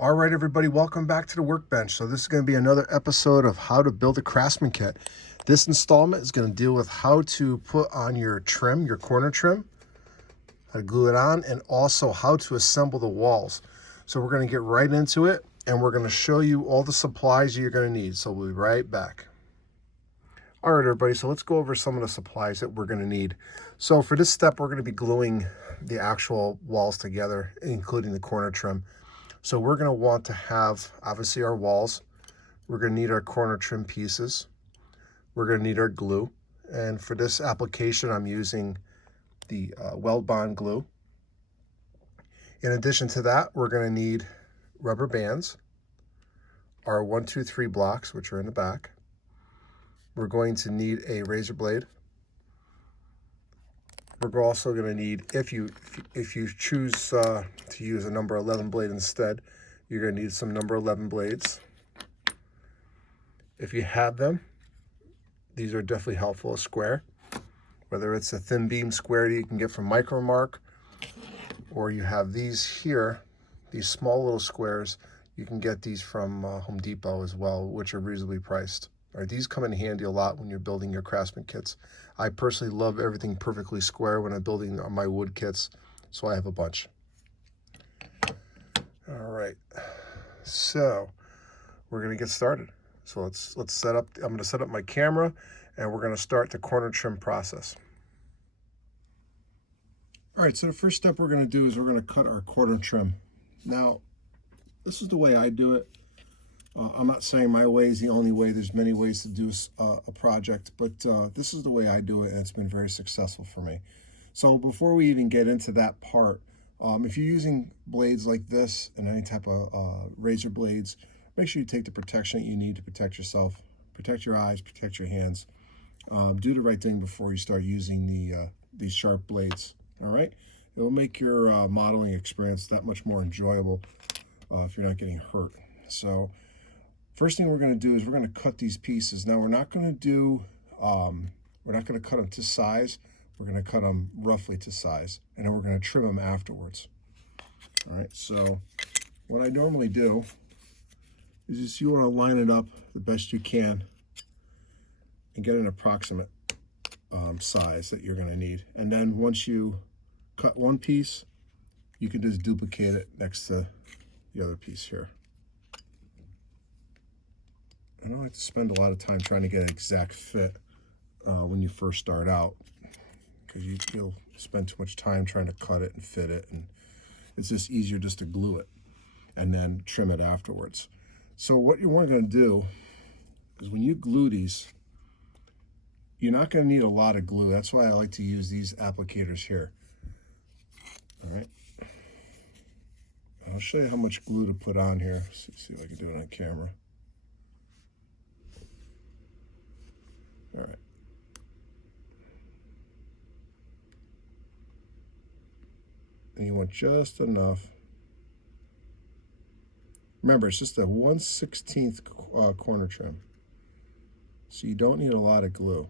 All right, everybody, welcome back to the workbench. So this is going to be another episode of how to build a Craftsman kit. This installment is going to deal with how to put on your trim, your corner trim, how to glue it on, and also how to assemble the walls. So we're going to get right into it, and we're going to show you all the supplies you're going to need. So we'll be right back. All right, everybody, so let's go over some of the supplies that we're going to need. So for this step, we're going to be gluing the actual walls together, including the corner trim. So we're going to want to have, obviously, our walls. We're going to need our corner trim pieces. We're going to need our glue. And for this application, I'm using the weld bond glue. In addition to that, we're going to need rubber bands, our 1, 2, 3 blocks, which are in the back. We're going to need a razor blade. We're also going to need, if you choose to use a number 11 blade instead, you're going to need some number 11 blades. If you have them, these are definitely helpful. A square, whether it's a thin beam square that you can get from Micro Mark, or you have these here, these small little squares. You can get these from Home Depot as well, which are reasonably priced. All right, these come in handy a lot when you're building your Craftsman kits. I personally love everything perfectly square when I'm building my wood kits, so I have a bunch. All right, so we're gonna get started. So let's set up. I'm gonna set up my camera, and we're gonna start the corner trim process. All right, so the first step we're gonna do is we're gonna cut our corner trim. Now, this is the way I do it. I'm not saying my way is the only way. There's many ways to do a project, but this is the way I do it, and it's been very successful for me. So before we even get into that part, if you're using blades like this and any type of razor blades, make sure you take the protection that you need to protect yourself, protect your eyes, protect your hands. Do the right thing before you start using these sharp blades, all right? It will make your modeling experience that much more enjoyable if you're not getting hurt. So first thing we're going to do is we're going to cut these pieces. Now we're not going to cut them to size. We're going to cut them roughly to size, and then we're going to trim them afterwards. All right, so what I normally do is just you want to line it up the best you can and get an approximate size that you're going to need. And then once you cut one piece, you can just duplicate it next to the other piece here. I don't like to spend a lot of time trying to get an exact fit when you first start out, because you'll spend too much time trying to cut it and fit it, and it's just easier just to glue it and then trim it afterwards. So what you're going to do is when you glue these, you're not going to need a lot of glue. That's why I like to use these applicators here. All right. I'll show you how much glue to put on here. See if I can do it on camera. All right. And you want just enough. Remember, it's just a 1/16 corner trim. So you don't need a lot of glue.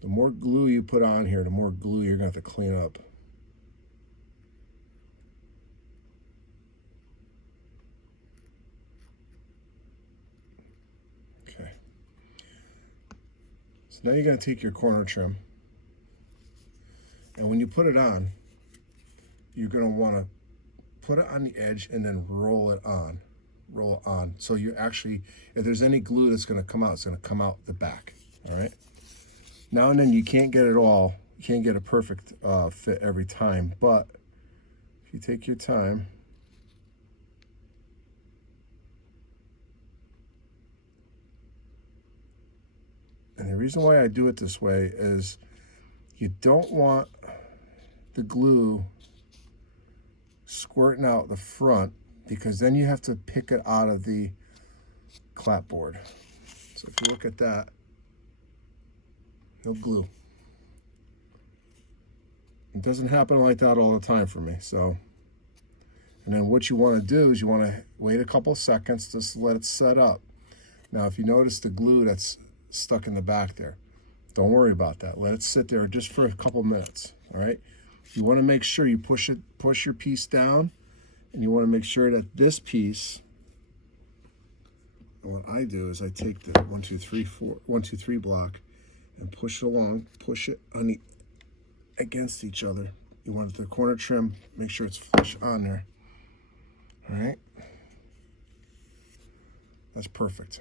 The more glue you put on here, the more glue you're going to have to clean up. Okay. So now you're going to take your corner trim, and when you put it on, you're going to want to put it on the edge and then roll it on. Roll it on. So you actually, if there's any glue that's going to come out, it's going to come out the back. All right. Now and then you can't get it all. You can't get a perfect fit every time, but if you take your time, and the reason why I do it this way is you don't want the glue squirting out the front, because then you have to pick it out of the clapboard. So if you look at that, no glue. It doesn't happen like that all the time for me. So, and then what you want to do is you want to wait a couple of seconds just to let it set up. Now, if you notice the glue that's stuck in the back there, Don't worry about that. Let it sit there just for a couple minutes, all right? You want to make sure you push your piece down, and you want to make sure that this piece, and what I do is I take the 1, 2, 3, 4, 1, 2, 3 block and push it along, push it on against each other. You want the corner trim, make sure it's flush on there. All right, that's perfect.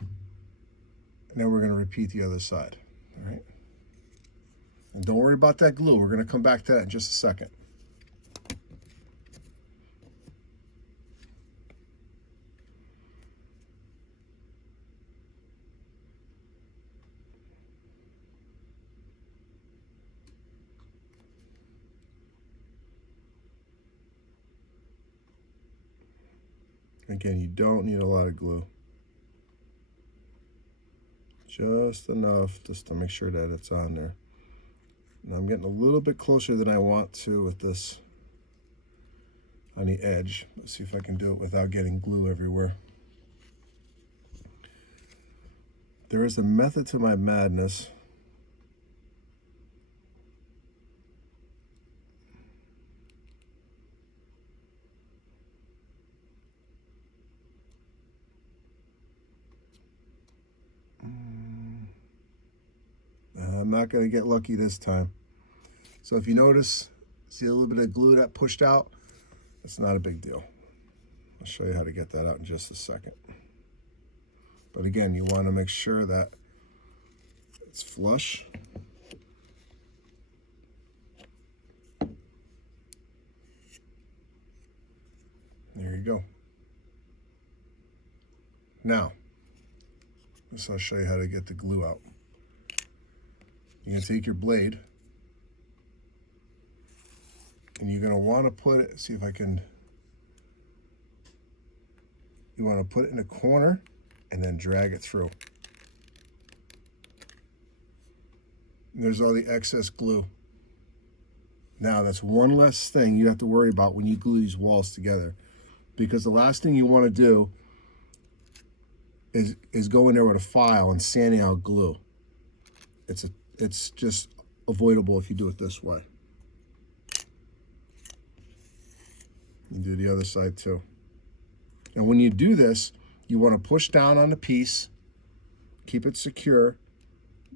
And then we're going to repeat the other side. All right, and don't worry about that glue. We're going to come back to that in just a second. Again, you don't need a lot of glue. Just enough just to make sure that it's on there. Now I'm getting a little bit closer than I want to with this on the edge. Let's see if I can do it without getting glue everywhere. There is a method to my madness. I'm not going to get lucky this time. So if you notice, see a little bit of glue that pushed out? It's not a big deal. I'll show you how to get that out in just a second. But again, you want to make sure that it's flush. There you go. Now, I'll show you how to get the glue out. You're going to take your blade, and you're going to want to put it, see if I can, you want to put it in a corner and then drag it through. And there's all the excess glue. Now, that's one less thing you have to worry about when you glue these walls together, because the last thing you want to do is go in there with a file and sanding out glue. It's just avoidable if you do it this way. You do the other side too. And when you do this, you want to push down on the piece, keep it secure,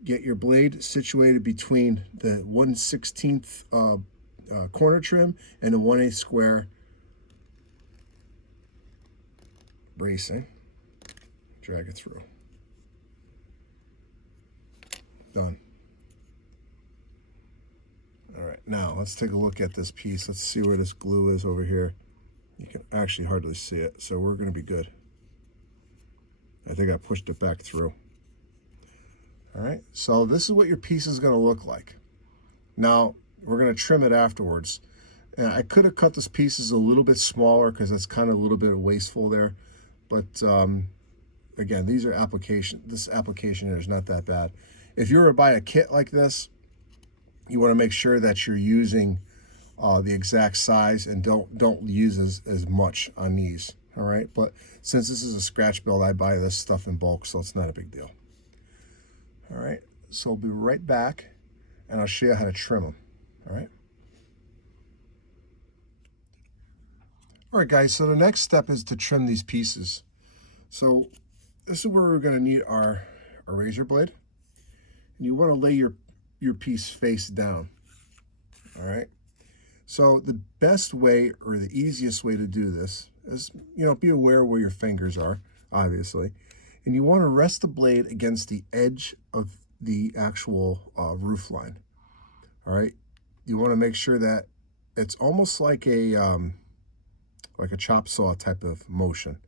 get your blade situated between the 1/16 corner trim and the 1/8 square bracing. Drag it through. Done. All right, now let's take a look at this piece. Let's see where this glue is over here. You can actually hardly see it, so we're going to be good. I think I pushed it back through. All right, so this is what your piece is going to look like. Now, we're going to trim it afterwards. And I could have cut this pieces a little bit smaller because that's kind of a little bit wasteful there. But again, these are this application here is not that bad. If you were to buy a kit like this, you want to make sure that you're using the exact size and don't use as much on these. All right, but since this is a scratch build, I buy this stuff in bulk, so it's not a big deal. All right, so I'll be right back, and I'll show you how to trim them. All right. All right, guys, so the next step is to trim these pieces. So this is where we're going to need our razor blade. And you want to lay your piece face down. All right. So the best way or the easiest way to do this is, be aware where your fingers are, obviously. And you want to rest the blade against the edge of the actual roof line. All right. You want to make sure that it's almost like a chop saw type of motion.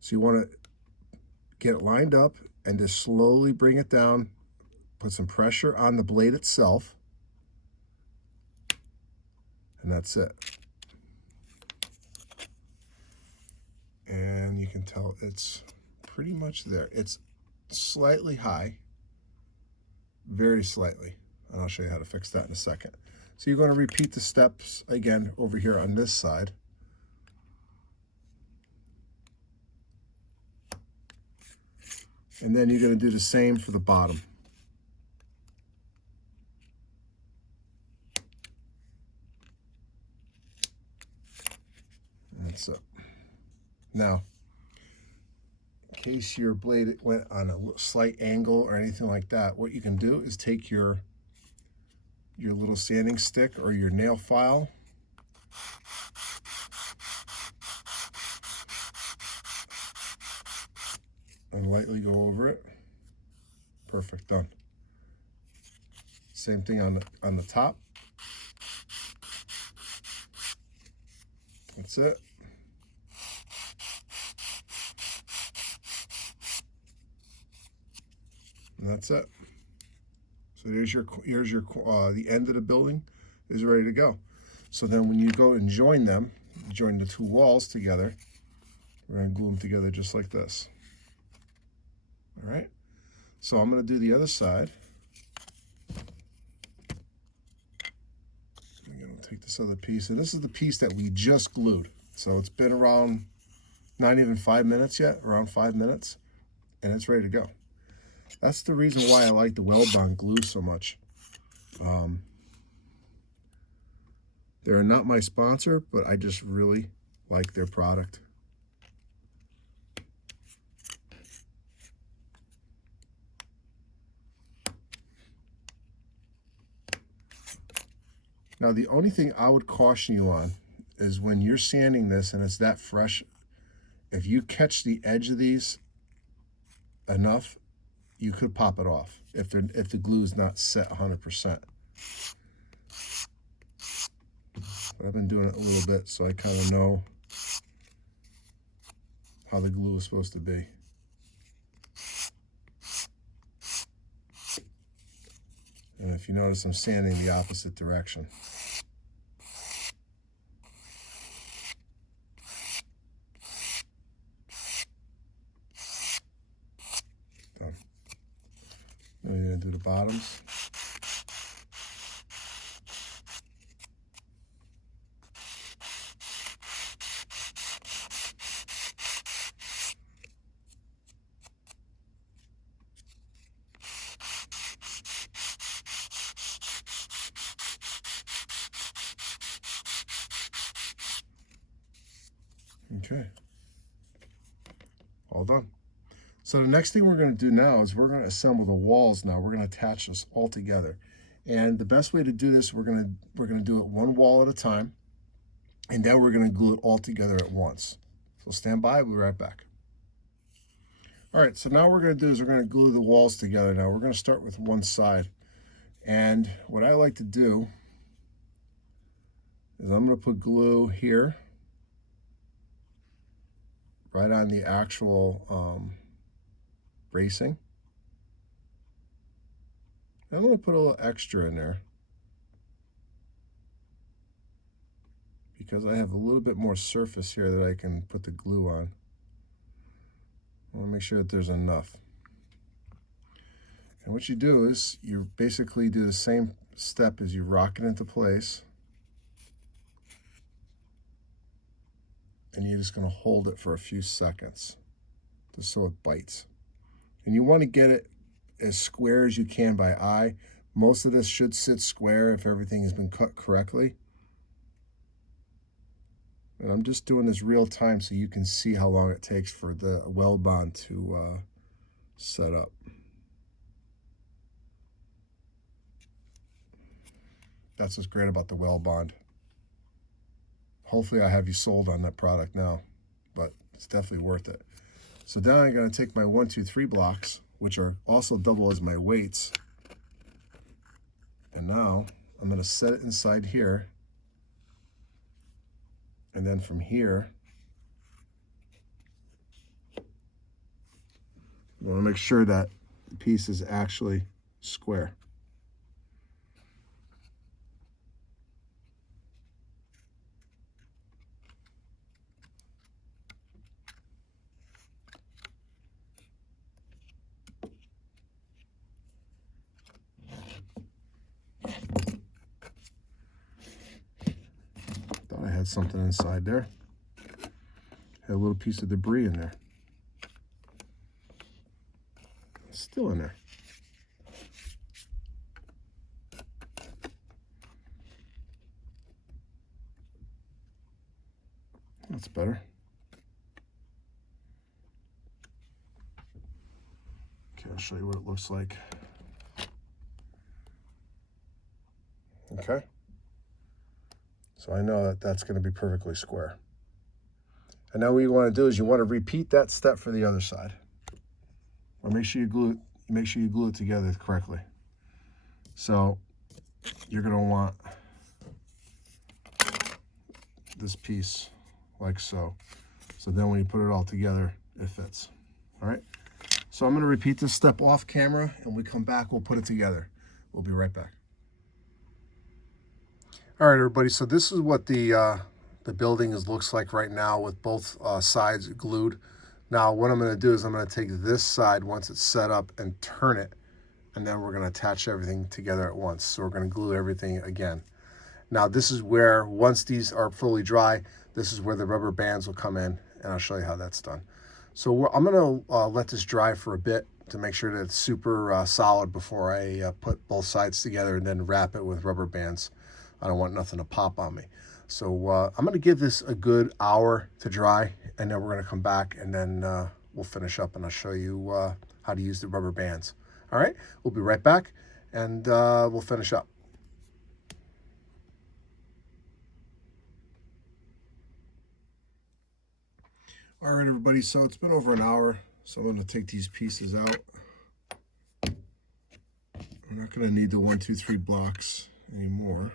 So you want to get it lined up and just slowly bring it down, put some pressure on the blade itself, and that's it. And you can tell it's pretty much there. It's slightly high, very slightly, and I'll show you how to fix that in a second. So you're going to repeat the steps again over here on this side. And then you're going to do the same for the bottom. That's it. Now, in case your blade went on a slight angle or anything like that, what you can do is take your little sanding stick or your nail file, and lightly go over it. Perfect, done. Same thing on the top. That's it. And that's it. So here's your the end of the building is ready to go. So then when you go and join them, join the two walls together, we're going to glue them together just like this. All right. So I'm going to do the other side. I'm going to take this other piece, and this is the piece that we just glued. So it's been around not even 5 minutes yet, around 5 minutes, and it's ready to go. That's the reason why I like the Weld-On glue so much. They're not my sponsor, but I just really like their product. Now, the only thing I would caution you on is when you're sanding this and it's that fresh, if you catch the edge of these enough, you could pop it off if the glue is not set 100%. But I've been doing it a little bit, so I kind of know how the glue is supposed to be. And if you notice, I'm sanding the opposite direction. Done. Now you're going to do the bottoms. Okay, all done. So the next thing we're going to do now is we're going to assemble the walls now. We're going to attach this all together. And the best way to do this, we're going to do it one wall at a time, and then we're going to glue it all together at once. So stand by, we'll be right back. All right, so now what we're going to do is we're going to glue the walls together now. We're going to start with one side. And what I like to do is I'm going to put glue here, right on the actual bracing. I'm going to put a little extra in there because I have a little bit more surface here that I can put the glue on. I want to make sure that there's enough. And what you do is you basically do the same step as you rock it into place. And you're just going to hold it for a few seconds just so it bites. And you want to get it as square as you can by eye. Most of this should sit square if everything has been cut correctly. And I'm just doing this real time so you can see how long it takes for the weld bond to set up. That's what's great about the weld bond. Hopefully I have you sold on that product now, but it's definitely worth it. So now I'm going to take my 1, 2, 3 blocks, which are also double as my weights. And now I'm going to set it inside here. And then from here, you want to make sure that the piece is actually square. Thought I had something inside there. Had a little piece of debris in there. still in there. That's better. Okay, I'll show you what it looks like. Okay. So I know that that's going to be perfectly square. And now what you want to do is you want to repeat that step for the other side. Or make sure you glue it together correctly. So you're going to want this piece like so. So then when you put it all together, it fits. All right. So I'm going to repeat this step off camera, and when we come back, we'll put it together. We'll be right back. All right, everybody. So this is what the building looks like right now with both sides glued. Now what I'm going to do is I'm going to take this side once it's set up and turn it, and then we're going to attach everything together at once. So we're going to glue everything again. Now this is where, once these are fully dry, this is where the rubber bands will come in, and I'll show you how that's done. So I'm going to let this dry for a bit to make sure that it's super solid before I put both sides together and then wrap it with rubber bands. I don't want nothing to pop on me. So I'm going to give this a good hour to dry, and then we're going to come back, and then we'll finish up, and I'll show you how to use the rubber bands. All right, we'll be right back, and we'll finish up. All right, everybody, so it's been over an hour, so I'm going to take these pieces out. We're not going to need the 1, 2, 3 blocks anymore.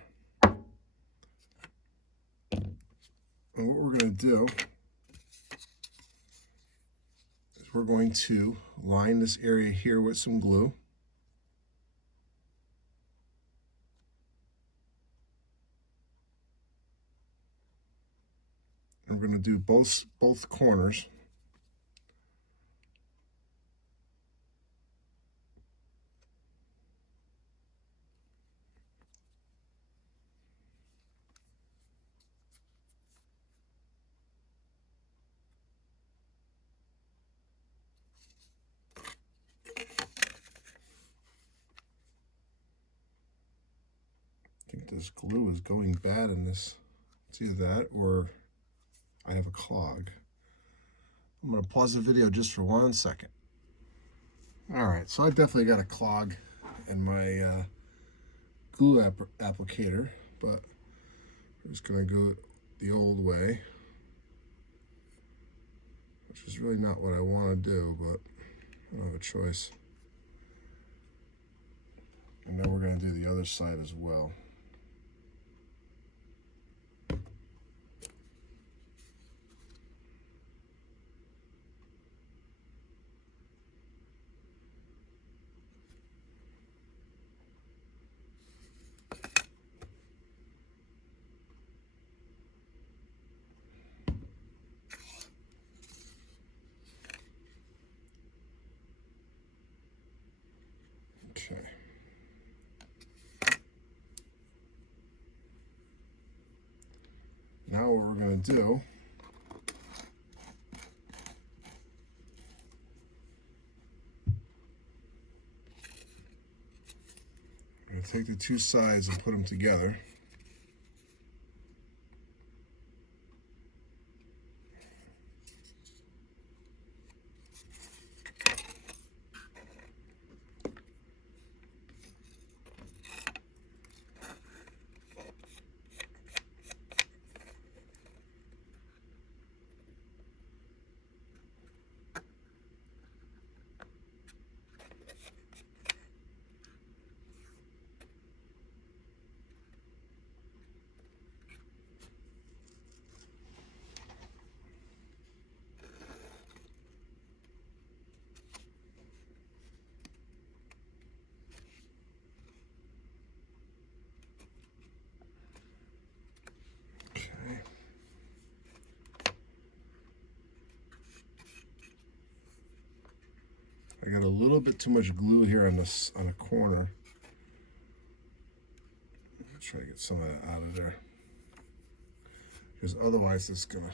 And what we're going to do is we're going to line this area here with some glue. And we're going to do both corners. I think this glue is going bad in this. It's either that or I have a clog. I'm going to pause the video just for 1 second. All right, so I definitely got a clog in my glue applicator, but I'm just going to go the old way, which is really not what I want to do, but I don't have a choice. And then we're going to do the other side as well. Okay. Now what we're going to do take the two sides and put them together. I got a little bit too much glue here on this on a corner. Let's try to get some of that out of there, because otherwise it's gonna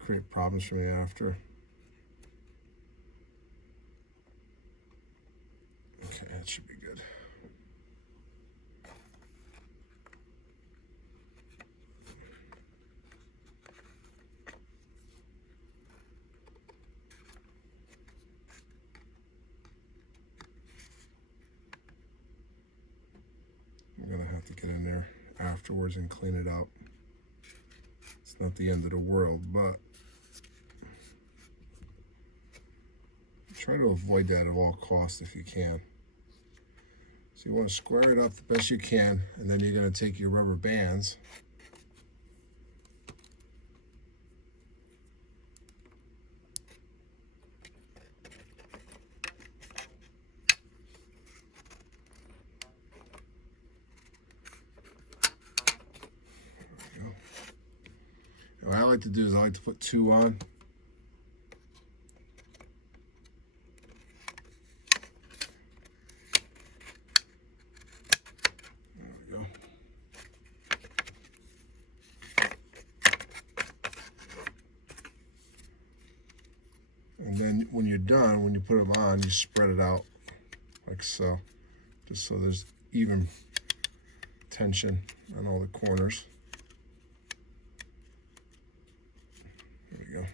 create problems for me after. Okay, that should be good. I'm gonna have to get in there afterwards and clean it out. It's not the end of the world, but try to avoid that at all costs if you can. So you want to square it up the best you can, and then you're going to take your rubber bands what I like to do is I like to put 2 on. There we go. And then when you're done, when you put them on, you spread it out like so, just so there's even tension on all the corners. There we go.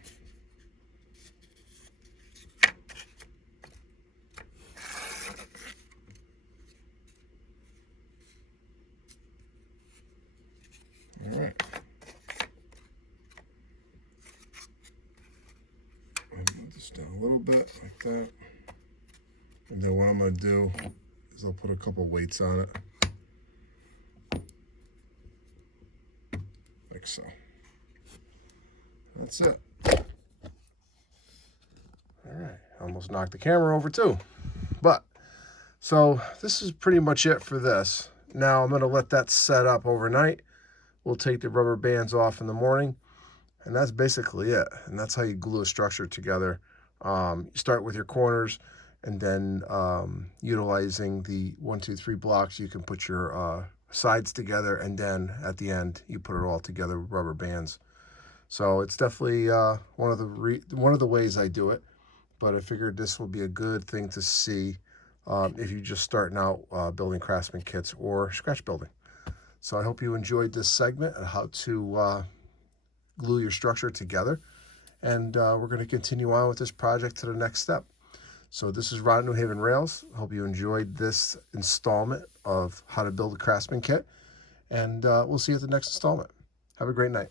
All right. Move this down a little bit like that. And then what I'm going to do is I'll put a couple weights on it. Like so. That's it. All right. Almost knocked the camera over too. But, so this is pretty much it for this. Now I'm going to let that set up overnight. We'll take the rubber bands off in the morning. And that's basically it. And that's how you glue a structure together. You start with your corners, and then utilizing the 1, 2, 3 blocks, you can put your sides together, and then at the end you put it all together with rubber bands. So it's definitely one of the ways I do it. But I figured this will be a good thing to see if you're just starting out building Craftsman kits or scratch building. So I hope you enjoyed this segment on how to glue your structure together. And we're going to continue on with this project to the next step. So this is Ron at New Haven Rails. Hope you enjoyed this installment of how to build a Craftsman kit. And we'll see you at the next installment. Have a great night.